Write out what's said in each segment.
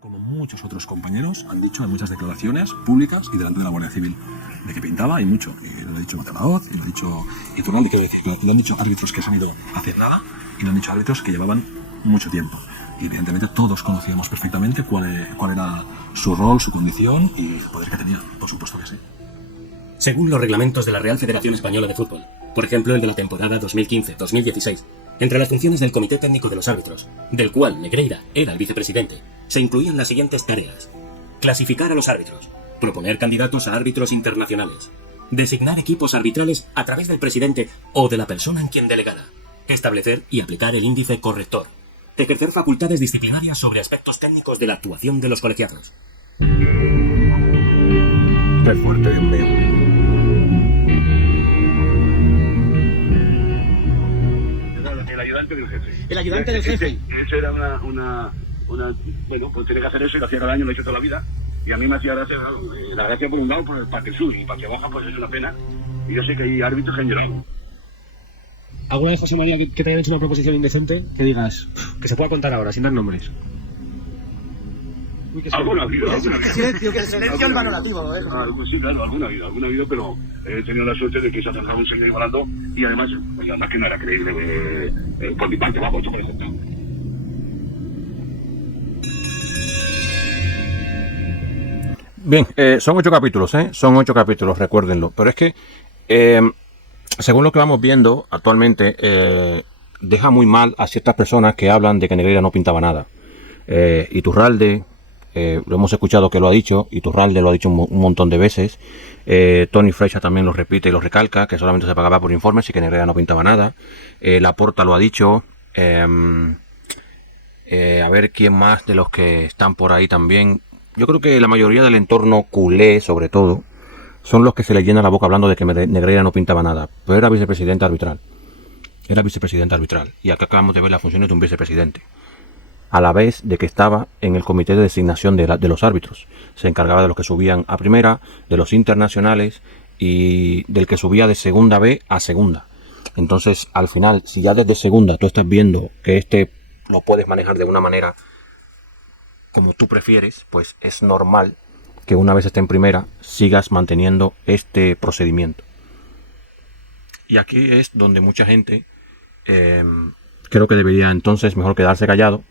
Como muchos otros compañeros han dicho en muchas declaraciones públicas y delante de la Guardia Civil, de que pintaba y mucho. Y lo ha dicho Matalaoz, y lo ha dicho Iturralde, que lo han dicho árbitros que se han ido a hacer nada, y lo han dicho árbitros que llevaban mucho tiempo. Y evidentemente todos conocíamos perfectamente cuál era su rol, su condición y el poder que tenía. Por supuesto que sí. Según los reglamentos de la Real Federación Española de Fútbol, por ejemplo el de la temporada 2015-2016, entre las funciones del Comité Técnico de los Árbitros, del cual Negreira era el vicepresidente, se incluían las siguientes tareas: clasificar a los árbitros, proponer candidatos a árbitros internacionales, designar equipos arbitrales a través del presidente o de la persona en quien delegara, establecer y aplicar el índice corrector, ejercer facultades disciplinarias sobre aspectos técnicos de la actuación de los colegiados. Qué fuerte, Dios mío. El ayudante del jefe. El ayudante del jefe. Eso era una bueno, pues tiene que hacer eso y lo hacía cada año, lo he hecho toda la vida. Y a mí me hacía gracia, la gracia por un lado, para que sube y para que baja, pues es una pena. Y yo sé que hay árbitros que han llorado. ¿Alguna vez, José María, que te hayan hecho una proposición indecente que digas, que se pueda contar ahora, sin dar nombres? Uy, Alguna ha habido. Que el silencio es valorativo, ¿eh? Pues sí, claro, alguna ha habido, pero he tenido la suerte de que se ha trazado un señor igualando y además que no era creíble por mi parte, vamos, yo por ejemplo. Bien, son 8 capítulos, son 8 capítulos, recuérdenlo. Pero es que, según lo que vamos viendo actualmente, deja muy mal a ciertas personas que hablan de que Negreira no pintaba nada. Iturralde, lo hemos escuchado que lo ha dicho, Iturralde lo ha dicho un montón de veces. Toni Freixa también lo repite y lo recalca, que solamente se pagaba por informes y que Negreira no pintaba nada. Laporta lo ha dicho. A ver quién más de los que están por ahí también. Yo creo que la mayoría del entorno culé, sobre todo, son los que se les llena la boca hablando de que Negreira no pintaba nada. Pero era vicepresidente arbitral. Era vicepresidente arbitral. Y acá acabamos de ver las funciones de un vicepresidente. A la vez de que estaba en el comité de designación de los árbitros. Se encargaba de los que subían a primera, de los internacionales y del que subía de segunda B a segunda. Entonces, al final, si ya desde segunda tú estás viendo que lo puedes manejar de una manera como tú prefieres, pues es normal que una vez esté en primera sigas manteniendo este procedimiento. Y aquí es donde mucha gente creo que debería entonces mejor quedarse callado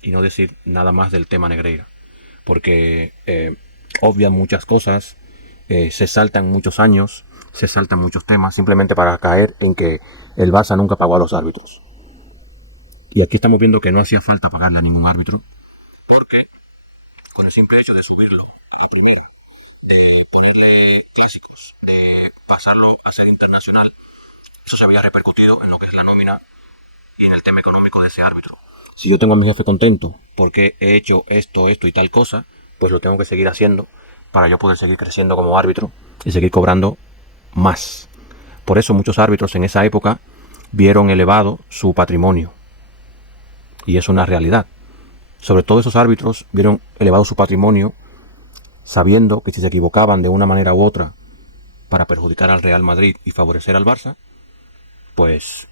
y no decir nada más del tema Negreira, porque obvian muchas cosas, se saltan muchos años, se saltan muchos temas simplemente para caer en que el Barça nunca pagó a los árbitros. Y aquí estamos viendo que no hacía falta pagarle a ningún árbitro, porque con el simple hecho de subirlo al primero, de ponerle clásicos, de pasarlo a ser internacional, eso se había repercutido en lo que es la nómina y en el tema económico de ese árbitro. Si yo tengo a mi jefe contento porque he hecho esto y tal cosa, pues lo tengo que seguir haciendo para yo poder seguir creciendo como árbitro y seguir cobrando más. Por eso muchos árbitros en esa época vieron elevado su patrimonio. Y es una realidad. Sobre todo esos árbitros vieron elevado su patrimonio sabiendo que si se equivocaban de una manera u otra para perjudicar al Real Madrid y favorecer al Barça, pues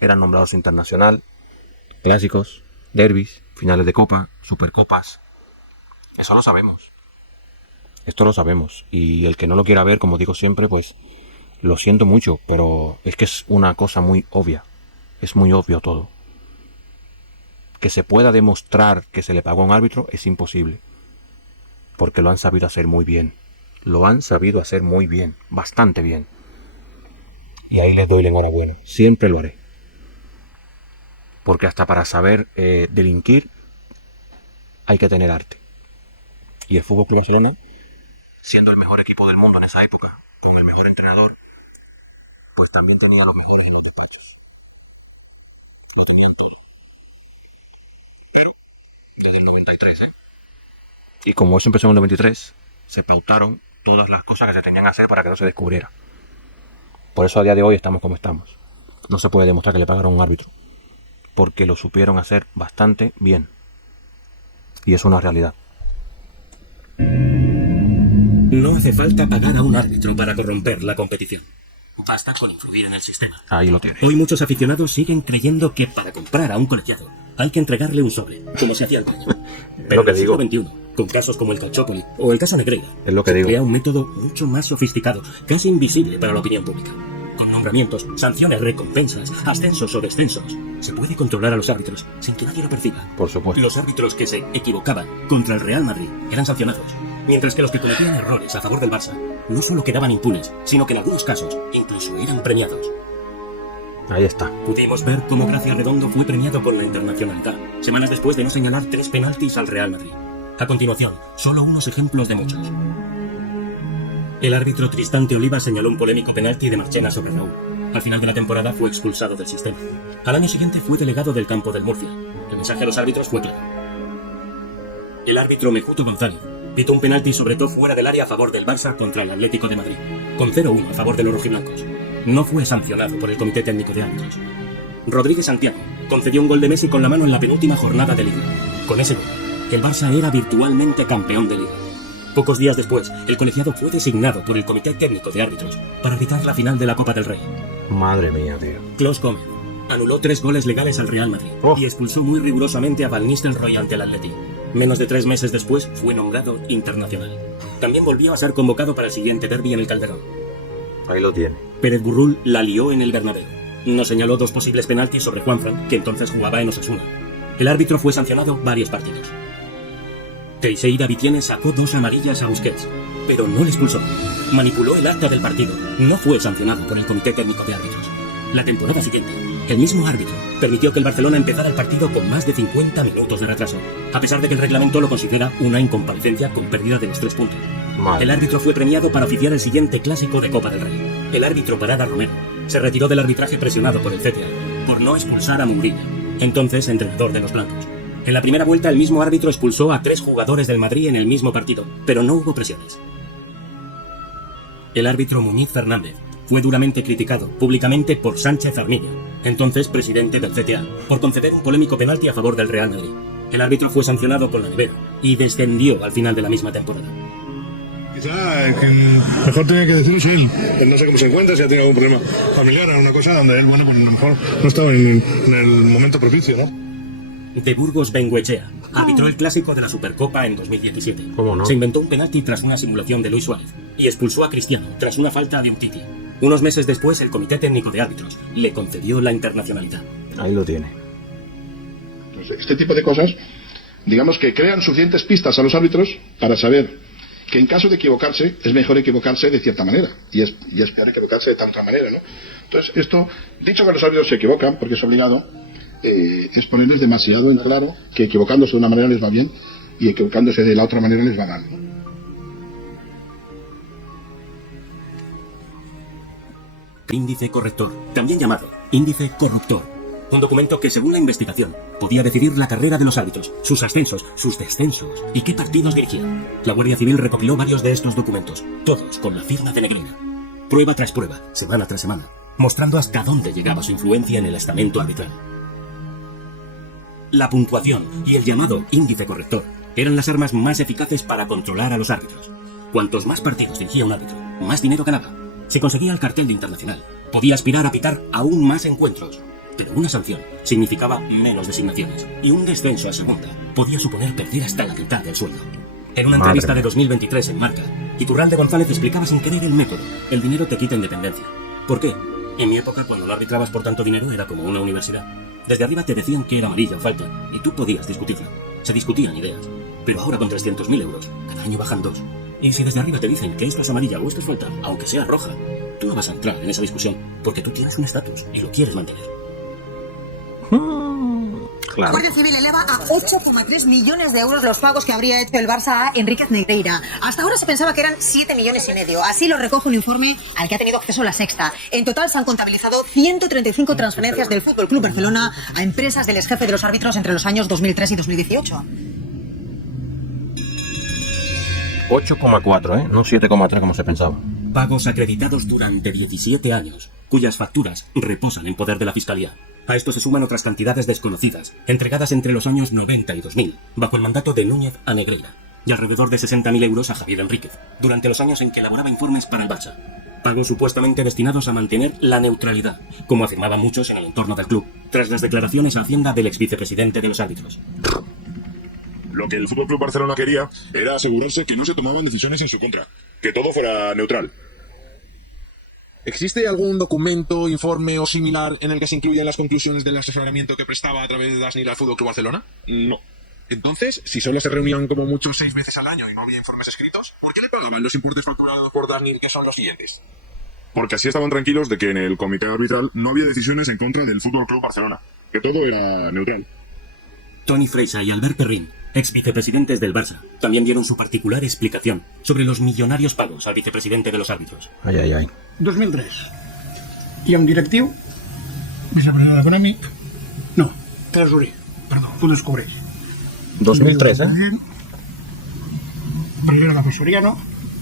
eran nombrados internacional, clásicos, derbis, finales de Copa, Supercopas. Eso lo sabemos. Esto lo sabemos. Y el que no lo quiera ver, como digo siempre, pues lo siento mucho, pero es que es una cosa muy obvia. Es muy obvio todo. Que se pueda demostrar que se le pagó a un árbitro es imposible. Porque lo han sabido hacer muy bien. Lo han sabido hacer muy bien. Bastante bien. Y ahí les doy la enhorabuena. Siempre lo haré. Porque hasta para saber delinquir hay que tener arte. Y el FC Barcelona, siendo el mejor equipo del mundo en esa época, con el mejor entrenador, pues también tenía los mejores en los despachos. Lo tenían todo. Pero desde el 93, Y como eso empezó en el 93, se pautaron todas las cosas que se tenían que hacer para que no se descubriera. Por eso a día de hoy estamos como estamos. No se puede demostrar que le pagaron a un árbitro, porque lo supieron hacer bastante bien. Y es una realidad. No hace falta pagar a un árbitro para corromper la competición. Basta con influir en el sistema. Ahí lo tienes. Hoy muchos aficionados siguen creyendo que para comprar a un colegiado hay que entregarle un sobre, como se hacía antaño. Pero que en el siglo digo. XXI, con casos como el Calciopoli o el caso Negreira, Es lo que se digo. crea un método mucho más sofisticado, casi invisible para la opinión pública. Con nombramientos, sanciones, recompensas, ascensos o descensos, se puede controlar a los árbitros sin que nadie lo perciba. Por supuesto. Los árbitros que se equivocaban contra el Real Madrid eran sancionados, mientras que los que cometían errores a favor del Barça no solo quedaban impunes, sino que en algunos casos incluso eran premiados. Ahí está. Pudimos ver cómo Gracia Redondo fue premiado con la internacionalidad, semanas después de no señalar 3 penaltis al Real Madrid. A continuación, solo unos ejemplos de muchos. El árbitro Tristán Oliva señaló un polémico penalti de Marchena sobre Raúl. Al final de la temporada fue expulsado del sistema. Al año siguiente fue delegado del campo del Murcia. El mensaje a los árbitros fue claro. El árbitro Mejuto González pitó un penalti sobre todo fuera del área a favor del Barça contra el Atlético de Madrid, con 0-1 a favor de los rojiblancos. No fue sancionado por el Comité Técnico de Árbitros. Rodríguez Santiago concedió un gol de Messi con la mano en la penúltima jornada de Liga. Con ese gol, el Barça era virtualmente campeón de Liga. Pocos días después, el colegiado fue designado por el Comité Técnico de Árbitros para arbitrar la final de la Copa del Rey. Madre mía, tío. Klaus Komen anuló 3 goles legales al Real Madrid y expulsó muy rigurosamente a Van Nistelrooy ante el Atleti. Menos de 3 meses después fue nombrado internacional. También volvió a ser convocado para el siguiente derbi en el Calderón. Ahí lo tiene. Pérez Burrul la lió en el Bernabéu. Nos señaló 2 posibles penaltis sobre Juanfran, que entonces jugaba en Osasuna. El árbitro fue sancionado varios partidos. Teixeira Vitiene sacó 2 amarillas a Busquets, pero no le expulsó. Manipuló el acta del partido. No fue sancionado por el Comité Técnico de Árbitros. La temporada siguiente, el mismo árbitro permitió que el Barcelona empezara el partido con más de 50 minutos de retraso, a pesar de que el reglamento lo considera una incomparecencia con pérdida de los 3 puntos. Madre. El árbitro fue premiado para oficiar el siguiente clásico de Copa del Rey. El árbitro Parada Romero se retiró del arbitraje presionado por el CTA por no expulsar a Mourinho, entonces entrenador de los blancos. En la primera vuelta el mismo árbitro expulsó a 3 jugadores del Madrid en el mismo partido, pero no hubo presiones. El árbitro Muñiz Fernández fue duramente criticado públicamente por Sánchez Armiño, entonces presidente del CTA, por conceder un polémico penalti a favor del Real Madrid. El árbitro fue sancionado con la nevera y descendió al final de la misma temporada. Quizá quien mejor tiene que decirlo es él. Él no sé cómo se encuentra, si ha tenido algún problema familiar o una cosa donde él, bueno, pues a lo mejor no estaba en el momento propicio, ¿no? De Burgos Bengoechea arbitró el clásico de la Supercopa en 2017. ¿Cómo no? Se inventó un penalti tras una simulación de Luis Suárez y expulsó a Cristiano tras una falta de Umtiti. Unos meses después, el Comité Técnico de Árbitros le concedió la internacionalidad. Ahí lo tiene. Entonces, este tipo de cosas, digamos que crean suficientes pistas a los árbitros para saber que en caso de equivocarse, es mejor equivocarse de cierta manera, y es peor equivocarse de otra manera, ¿no? Entonces, esto, dicho que los árbitros se equivocan, porque es obligado, es ponerles demasiado en claro que equivocándose de una manera les va bien, y equivocándose de la otra manera les va mal, ¿no? Índice corrector, también llamado índice corruptor. Un documento que, según la investigación, podía decidir la carrera de los árbitros, sus ascensos, sus descensos y qué partidos dirigían. La Guardia Civil recopiló varios de estos documentos, todos con la firma de Negreira. Prueba tras prueba, semana tras semana, mostrando hasta dónde llegaba su influencia en el estamento arbitral. La puntuación y el llamado índice corrector eran las armas más eficaces para controlar a los árbitros. Cuantos más partidos dirigía un árbitro, más dinero ganaba. Se conseguía el cartel de internacional, podía aspirar a pitar aún más encuentros, pero una sanción significaba menos designaciones y un descenso a segunda podía suponer perder hasta la mitad del sueldo. En una entrevista de 2023 en Marca, Iturralde González explicaba sin querer el método: el dinero te quita independencia. ¿Por qué? En mi época, cuando lo arbitrabas por tanto dinero, era como una universidad. Desde arriba te decían que era amarilla o falta y tú podías discutirla. Se discutían ideas, pero ahora con 300.000 euros, cada año bajan 2. Y si desde arriba te dicen que esto es amarilla o esto es falta, aunque sea roja, tú no vas a entrar en esa discusión porque tú tienes un estatus y lo quieres mantener. La Guardia Civil eleva a 8,3 millones de euros los pagos que habría hecho el Barça a Enríquez Negreira. Hasta ahora se pensaba que eran 7,5 millones. Así lo recoge un informe al que ha tenido acceso La Sexta. En total se han contabilizado 135 transferencias del FC Barcelona a empresas del exjefe de los árbitros entre los años 2003 y 2018. 8,4, no 7,3 como se pensaba. Pagos acreditados durante 17 años, cuyas facturas reposan en poder de la Fiscalía. A esto se suman otras cantidades desconocidas, entregadas entre los años 90 y 2000, bajo el mandato de Núñez a Negreira, y alrededor de 60.000 euros a Javier Enríquez, durante los años en que elaboraba informes para el Barça. Pagos supuestamente destinados a mantener la neutralidad, como afirmaban muchos en el entorno del club, tras las declaraciones a Hacienda del exvicepresidente de los árbitros. Lo que el FC Barcelona quería era asegurarse que no se tomaban decisiones en su contra, que todo fuera neutral. ¿Existe algún documento, informe o similar en el que se incluyan las conclusiones del asesoramiento que prestaba a través de Dasnil al FC Barcelona? No. Entonces, si solo se reunían como mucho 6 veces al año y no había informes escritos, ¿por qué le pagaban los importes facturados por Dasnil, que son los siguientes? Porque así estaban tranquilos de que en el comité arbitral no había decisiones en contra del FC Barcelona, que todo era neutral. Toni Freixa y Albert Perrin, ex vicepresidentes del Barça, también dieron su particular explicación sobre los millonarios pagos al vicepresidente de los árbitros. Ai, ai, ai. 2003. Hi ha un directiu, vicepresident econòmic, no, tresorer, perdó, ho descobreix. 2003, eh? President Agapé Soriano,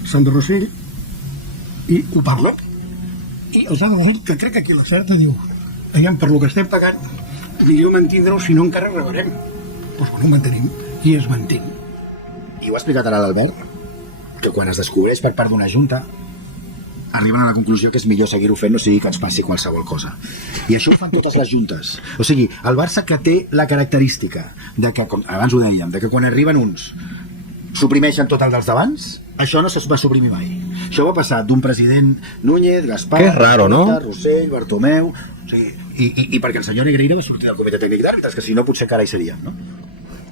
Sandro Rossell, i ho parla. I el Sandro Rossell, que crec que aquí a la certa, diu, aviam, per lo que estem pagant, millor mantindre-ho, si no encara rebrem. Doncs bueno, ho mantenim, i es manté. I ho ha explicat ara l'Albert, que quan es descobreix per part d'una junta, arriben a la conclusió que és millor seguir-ho fent, no sigui que ens passi qualsevol cosa. I això ho fan totes les juntes. O sigui, el Barça que té la característica de que, com abans ho dèiem, de que quan arriben uns suprimeixen tot el dels d'abans, això no es va suprimir mai. Això va passar d'un president Núñez, Gaspar, Que raro, no? Rossell, Bartomeu... O sigui, i perquè el senyor Negreira va sortir del comitè tècnic d'àrbitres, que si no potser que ara hi seríem, no?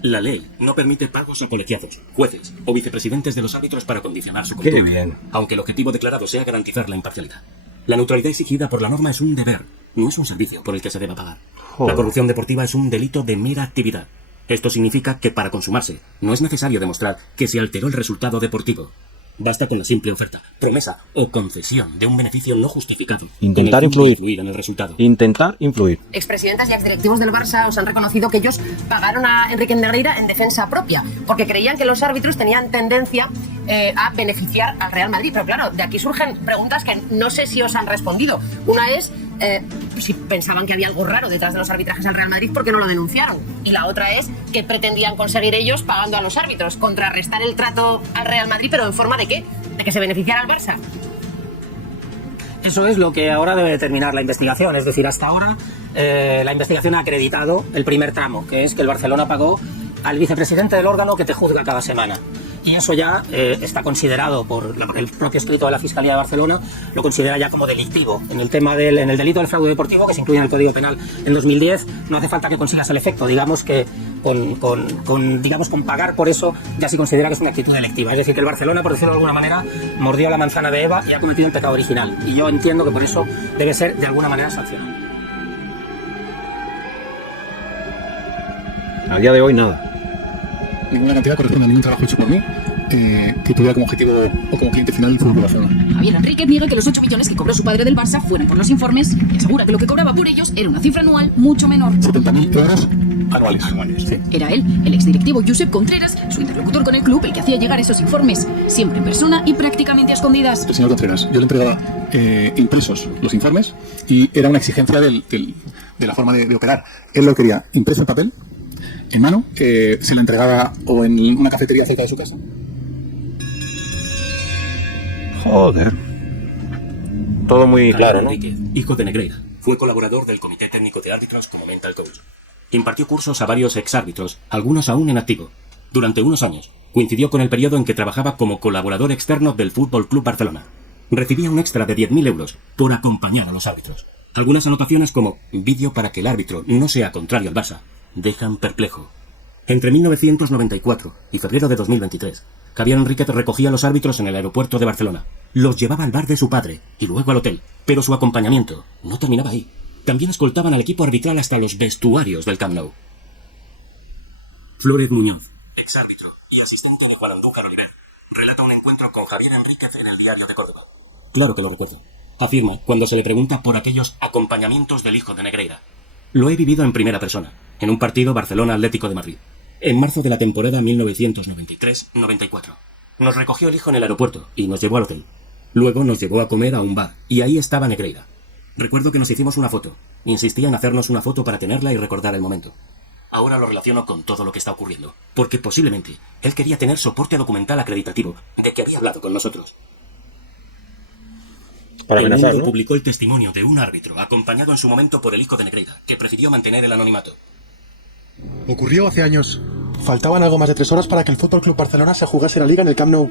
La ley no permite pagos a colegiados, jueces o vicepresidentes de los árbitros para condicionar su Qué conducta, bien. aunque el objetivo declarado sea garantizar la imparcialidad. La neutralidad exigida por la norma es un deber, no es un servicio por el que se deba pagar. Joder. La corrupción deportiva es un delito de mera actividad. Esto significa que para consumarse no es necesario demostrar que se alteró el resultado deportivo. Basta con la simple oferta, promesa o concesión de un beneficio no justificado. Intentar con el fin de influir. en el resultado. Intentar influir. Expresidentas y exdirectivos del Barça os han reconocido que ellos pagaron a Enrique Negreira en defensa propia, porque creían que los árbitros tenían tendencia a beneficiar al Real Madrid. Pero claro, de aquí surgen preguntas que no sé si os han respondido. Una es si pensaban que había algo raro detrás de los arbitrajes al Real Madrid, ¿por qué no lo denunciaron? Y la otra es qué pretendían conseguir ellos pagando a los árbitros, contrarrestar el trato al Real Madrid, pero en forma de ¿qué? ¿De que se beneficiara al Barça? Eso es lo que ahora debe determinar la investigación. Es decir, hasta ahora la investigación ha acreditado el primer tramo, que es que el Barcelona pagó al vicepresidente del órgano que te juzga cada semana. Y eso ya está considerado por el propio escrito de la Fiscalía de Barcelona, lo considera ya como delictivo. En el tema en el delito del fraude deportivo, que se incluye en el Código Penal en 2010, no hace falta que consigas el efecto. Digamos que con pagar por eso ya se considera que es una actitud delictiva. Es decir, que el Barcelona, por decirlo de alguna manera, mordió la manzana de Eva y ha cometido el pecado original. Y yo entiendo que por eso debe ser de alguna manera sancionado. A día de hoy nada. Ninguna cantidad corresponde a ningún trabajo hecho por mí que tuviera como objetivo o como cliente final el FC Barcelona. Javier Enrique niega que los 8 millones que cobró su padre del Barça fueran por los informes y asegura que lo que cobraba por ellos era una cifra anual mucho menor. 70.000 euros anuales. Sí. Era él, el exdirectivo Josep Contreras, su interlocutor con el club, el que hacía llegar esos informes, siempre en persona y prácticamente a escondidas. El señor Contreras, yo le entregaba impresos los informes y era una exigencia de la forma de operar. Él lo quería impreso en papel, en mano, que se le entregaba o en una cafetería cerca de su casa. Joder. Todo muy claro, ¿no? Enrique, hijo de Negreira, fue colaborador del Comité Técnico de Árbitros como mental coach. Impartió cursos a varios exárbitros, algunos aún en activo. Durante unos años, coincidió con el periodo en que trabajaba como colaborador externo del Fútbol Club Barcelona. Recibía un extra de 10.000 euros por acompañar a los árbitros. Algunas anotaciones como vídeo para que el árbitro no sea contrario al Barça dejan perplejo. Entre 1994 y febrero de 2023, Javier Enríquez recogía a los árbitros en el aeropuerto de Barcelona. Los llevaba al bar de su padre y luego al hotel, pero su acompañamiento no terminaba ahí. También escoltaban al equipo arbitral hasta los vestuarios del Camp Nou. Flórez Muñoz, exárbitro y asistente de Juan Andújar Oliver, relata un encuentro con Javier Enríquez en el Diario de Córdoba. Claro que lo recuerdo. Afirma cuando se le pregunta por aquellos acompañamientos del hijo de Negreira. Lo he vivido en primera persona, en un partido Barcelona-Atlético de Madrid, en marzo de la temporada 1993-94. Nos recogió el hijo en el aeropuerto y nos llevó al hotel. Luego nos llevó a comer a un bar, y ahí estaba Negreira. Recuerdo que nos hicimos una foto. Insistía en hacernos una foto para tenerla y recordar el momento. Ahora lo relaciono con todo lo que está ocurriendo, porque posiblemente él quería tener soporte documental acreditativo de que había hablado con nosotros. Para El amenazar, Mundo ¿no? publicó el testimonio de un árbitro, acompañado en su momento por el hijo de Negreira, que prefirió mantener el anonimato. Ocurrió hace años. Faltaban algo más de 3 horas para que el FC Barcelona se jugase la Liga en el Camp Nou.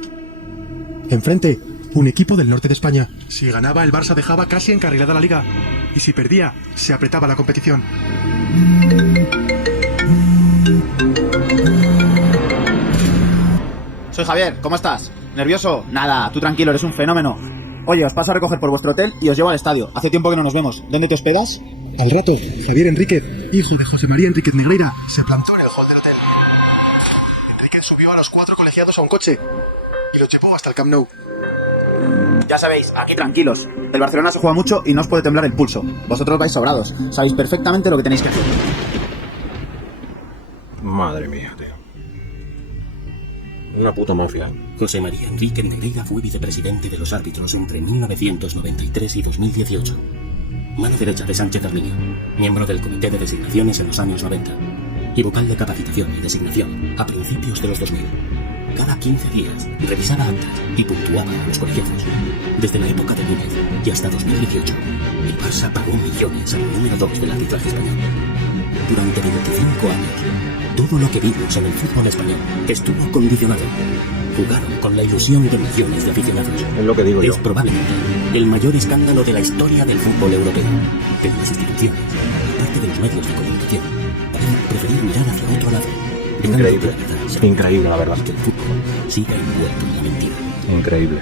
Enfrente, un equipo del norte de España. Si ganaba, el Barça dejaba casi encarrilada la Liga. Y si perdía, se apretaba la competición. Soy Javier, ¿cómo estás? ¿Nervioso? Nada, tú tranquilo, eres un fenómeno. Oye, os paso a recoger por vuestro hotel y os llevo al estadio. Hace tiempo que no nos vemos. ¿Dónde te hospedas? Al rato, Javier Enríquez, hijo de José María Enríquez Negreira, se plantó en el hall del hotel. Enríquez subió a los 4 colegiados a un coche y lo llevó hasta el Camp Nou. Ya sabéis, aquí tranquilos. El Barcelona se juega mucho y no os puede temblar el pulso. Vosotros vais sobrados. Sabéis perfectamente lo que tenéis que hacer. Madre mía, tío. Una puta mafia. José María Enríquez Negreira fue vicepresidente de los árbitros entre 1993 y 2018. Mano derecha de Sánchez Arminio, miembro del Comité de Designaciones en los años 90 y vocal de capacitación y designación a principios de los 2000. Cada 15 días revisaba actas y puntuaba a los colegiados. Desde la época de Núñez y hasta 2018, el Barça pagó millones al número 2 del arbitraje español. Durante 25 años, todo lo que vimos en el fútbol español estuvo condicionado. Jugaron con la ilusión de millones de aficionados. Es lo que digo yo. Es probablemente el mayor escándalo de la historia del fútbol europeo. Pero las instituciones y parte de los medios de comunicación parecen preferir mirar hacia otro lado. Increíble. Increíble, la verdad. Que el fútbol siga envuelto en la mentira. Increíble.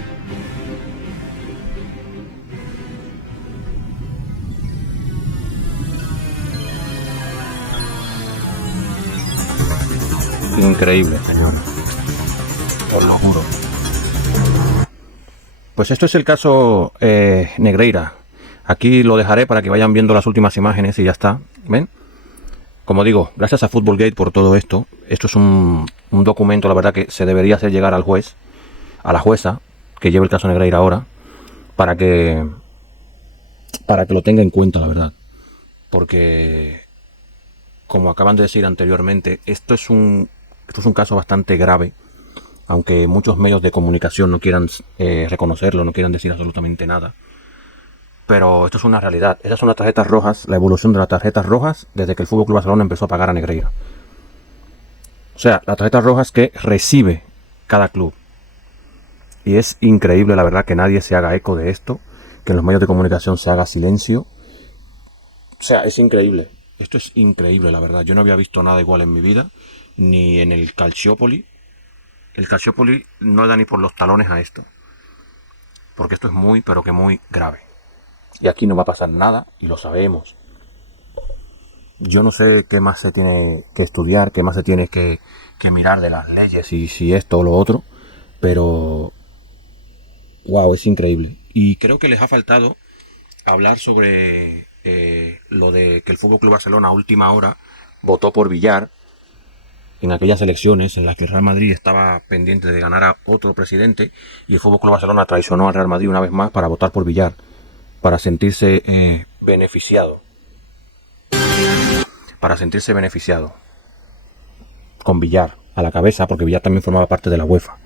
Increíble, señor. Os lo juro. Pues esto es el caso Negreira. Aquí lo dejaré para que vayan viendo las últimas imágenes y ya está. ¿Ven? Como digo, gracias a Footballgate por todo esto. Esto es un documento, la verdad, que se debería hacer llegar al juez, a la jueza que lleva el caso Negreira ahora, para que lo tenga en cuenta, la verdad. Porque, como acaban de decir anteriormente, esto es un caso bastante grave, aunque muchos medios de comunicación no quieran reconocerlo, no quieran decir absolutamente nada. Pero esto es una realidad. Esas son las tarjetas rojas, la evolución de las tarjetas rojas desde que el FC Barcelona empezó a pagar a Negreira. O sea, las tarjetas rojas que recibe cada club. Y es increíble, la verdad, que nadie se haga eco de esto, que en los medios de comunicación se haga silencio. O sea, es increíble. Esto es increíble, la verdad. Yo no había visto nada igual en mi vida, ni en el Calciopoli. El Calciopoli no da ni por los talones a esto. Porque esto es muy, pero que muy grave. Y aquí no va a pasar nada, y lo sabemos. Yo no sé qué más se tiene que estudiar, qué más se tiene que mirar de las leyes, y si esto o lo otro, pero wow, es increíble. Y creo que les ha faltado hablar sobre lo de que el FC Barcelona a última hora votó por Villar en aquellas elecciones en las que el Real Madrid estaba pendiente de ganar a otro presidente, y el FC Barcelona traicionó al Real Madrid una vez más para votar por Villar, para sentirse beneficiado. Para sentirse beneficiado. Con Villar a la cabeza, porque Villar también formaba parte de la UEFA.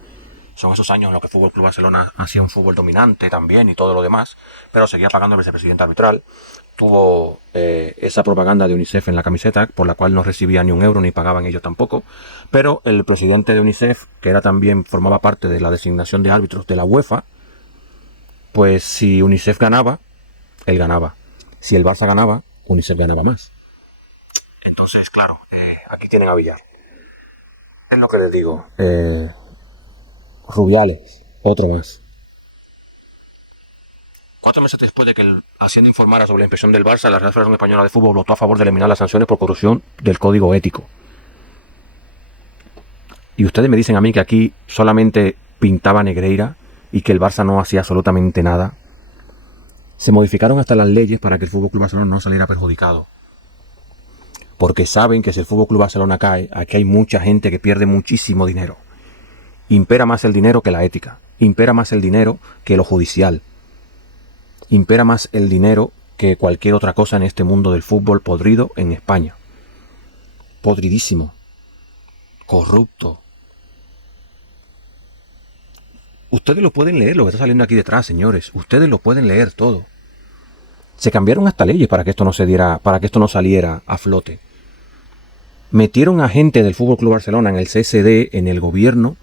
Son esos años en los que el FC Barcelona hacía un fútbol dominante también y todo lo demás, pero seguía pagando el vicepresidente arbitral. Tuvo esa propaganda de UNICEF en la camiseta, por la cual no recibía ni un euro, ni pagaban ellos tampoco. Pero el presidente de UNICEF, que era también formaba parte de la designación de árbitros de la UEFA, pues si UNICEF ganaba, él ganaba. Si el Barça ganaba, UNICEF ganaba más. Entonces, claro, aquí tienen a Villar. Es lo que les digo. Rubiales, otro más. 4 meses después de que el Hacienda informara sobre la inspección del Barça, la Real Federación Española de Fútbol votó a favor de eliminar las sanciones por corrupción del Código Ético. Y ustedes me dicen a mí que aquí solamente pintaba Negreira y que el Barça no hacía absolutamente nada. Se modificaron hasta las leyes para que el FC Barcelona no saliera perjudicado. Porque saben que si el FC Barcelona cae, aquí hay mucha gente que pierde muchísimo dinero. Impera más el dinero que la ética. Impera más el dinero que lo judicial. Impera más el dinero que cualquier otra cosa en este mundo del fútbol podrido en España. Podridísimo. Corrupto. Ustedes lo pueden leer, lo que está saliendo aquí detrás, señores. Ustedes lo pueden leer todo. Se cambiaron hasta leyes para que esto no se diera, para que esto no saliera a flote. Metieron a gente del Fútbol Club Barcelona en el CSD, en el gobierno,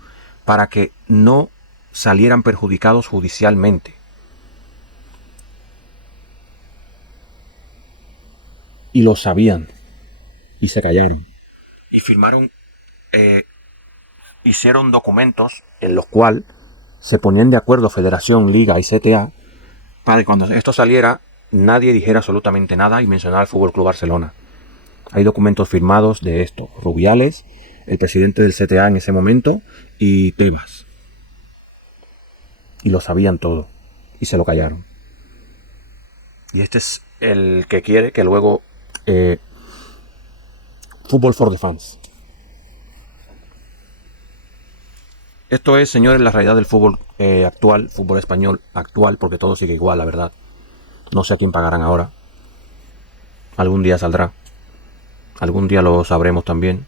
para que no salieran perjudicados judicialmente. Y lo sabían. Y se callaron. Y firmaron, hicieron documentos en los cuales se ponían de acuerdo Federación, Liga y CTA para que cuando esto saliera nadie dijera absolutamente nada y mencionara al Fútbol Club Barcelona. Hay documentos firmados de esto. Rubiales, el presidente del CTA en ese momento, y Tebas. Y lo sabían todo. Y se lo callaron. Y este es el que quiere que luego... Fútbol for the fans. Esto es, señores, la realidad del fútbol actual, fútbol español actual, porque todo sigue igual, la verdad. No sé a quién pagarán ahora. Algún día saldrá. Algún día lo sabremos también.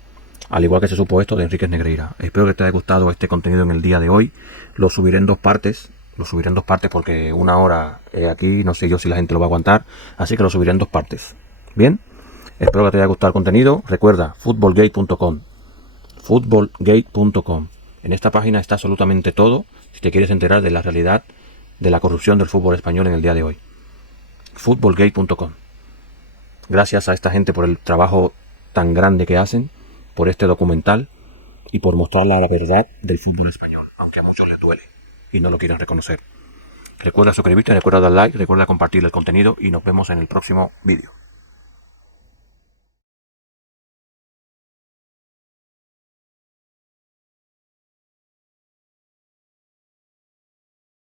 Al igual que se supo esto de Enríquez Negreira. Espero que te haya gustado este contenido en el día de hoy. Lo subiré en 2 partes. Lo subiré en 2 partes porque 1 hora aquí no sé yo si la gente lo va a aguantar. Así que lo subiré en 2 partes. Bien. Espero que te haya gustado el contenido. Recuerda, footballgate.com. Footballgate.com. En esta página está absolutamente todo si te quieres enterar de la realidad de la corrupción del fútbol español en el día de hoy. Footballgate.com. Gracias a esta gente por el trabajo tan grande que hacen, por este documental y por mostrar la verdad del fútbol español, aunque a muchos les duele y no lo quieren reconocer. Recuerda suscribirte, recuerda dar like, recuerda compartir el contenido y nos vemos en el próximo vídeo.